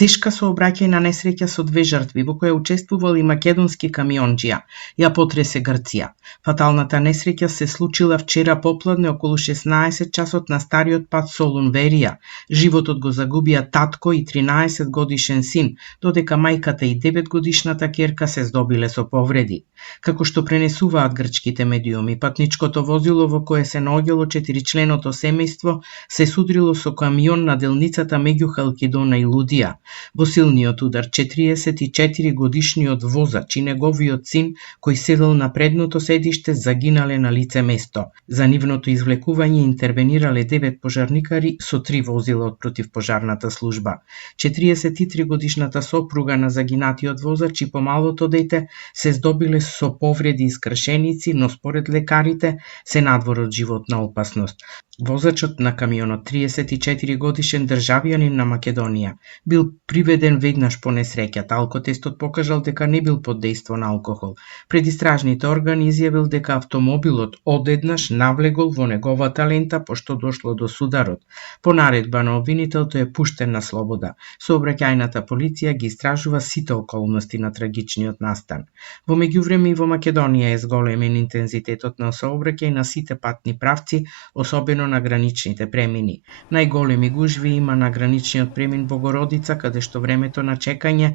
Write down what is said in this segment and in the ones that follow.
Тешка сообраќајна несреќа со 2 жртви, во која учествувал и македонски камионџија, ја потресе Грција. Фаталната несреќа се случила вчера попладне околу 16 часот на стариот пат Солун Верија. Животот го загубија татко и 13 годишен син, додека мајката и 9 годишната ќерка се здобиле со повреди. Како што пренесуваат грчките медиуми, патничкото возило во кое се наоѓало 4-членото семејство се судрило со камион на делницата меѓу Халкидона и Лудија. Во силниот удар 44 годишниот возач и неговиот син, кој седел на предното седиште, загинале на лице место. За нивното извлекување интервенирале 9 пожарникари со 3 возила од противпожарната служба. 43 годишната сопруга на загинатиот возач и помалото дете се здобиле со повреди и скршеници, но според лекарите се надвор од животна опасност. Возачот на камионот, 34 годишен државјанин на Македонија, бил приведен веднаш по несреќата. Алкотестот покажал дека не бил под дејство на алкохол. Предистражните органи изјавил дека автомобилот одеднаш навлегол во неговата лента пошто дошло до сударот. По наредба на обвинител тој е пуштен на слобода. Сообраќајната полиција ги истражува сите околности на трагичниот настан. Во меѓувреме и во Македонија е зголемен интензитетот на сообраќај на сите патни правци, особено на граничните премини. Најголеми гужви има на граничниот премин Богородица, каде што времето на чекање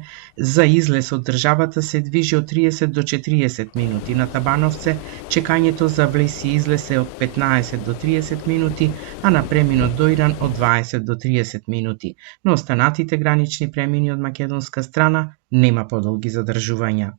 за излез од државата се движи од 30 до 40 минути. На Табановце чекањето за влез и излез е од 15 до 30 минути, а на преминот до Иран од 20 до 30 минути. На останатите гранични премини од македонска страна нема подолги задржувања.